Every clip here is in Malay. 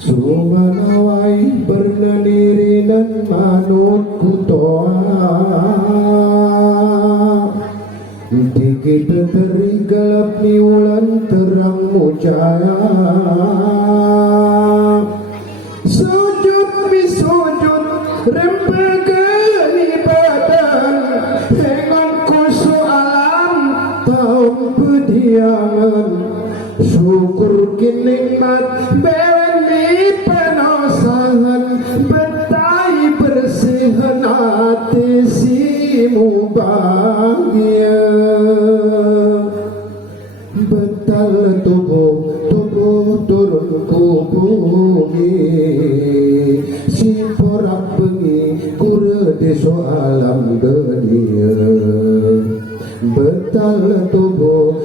Sumanaway bernanirinan manut kutoa Dikit teri gelap ni ulan terang mujaya Sujud bisujud rempegen ibadan Hengon kusu alam tahun pediangan Syukur kinikmat berani penosahan Betai bersihan hati simu bahagia Betal tubuh turun ku bumi Si porak bengi kura deso alam dunia Betal tubuh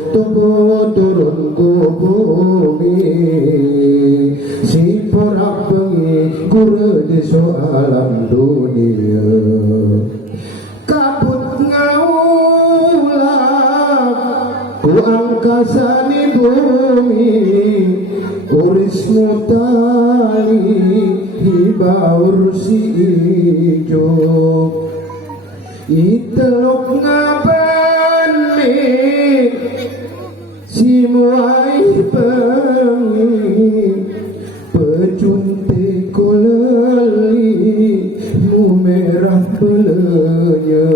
turun ku bumi Si porak bengi kura deso alam dunia Kabut ngaulah ku angkasa ni bumi Urismu tali hibaur si ijo Itelok ngabani si muai pengi Pecunte koleli mu merah belenya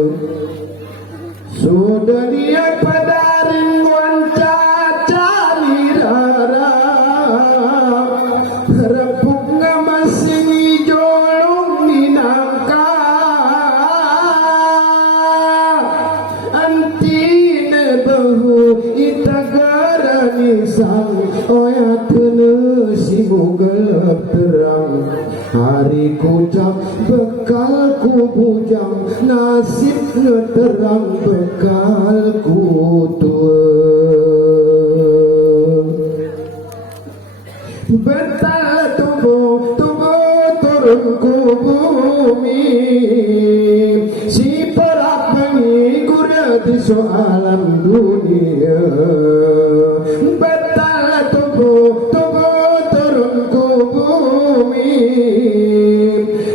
Sudah dia padaring wanca cari rara Repuk ngamasing ijolong minangka Antine bahu itagarani sang oyatene simu gelap terang Hari kucap bekalku bujang Nasib ngeterang bekalku tua Betal tubuh turun ku bumi Si porak bengi kuda di soalan dunia Betal tubuh turun ku bumi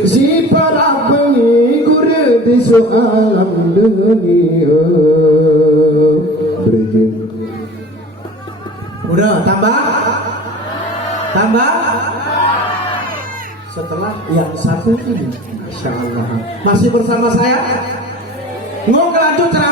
Si porak bengi kuda di soalan dunia Bridget Udah, tambah? Setelah yang satu ini Masya Allah. Masih bersama saya Mau lanjut ceramah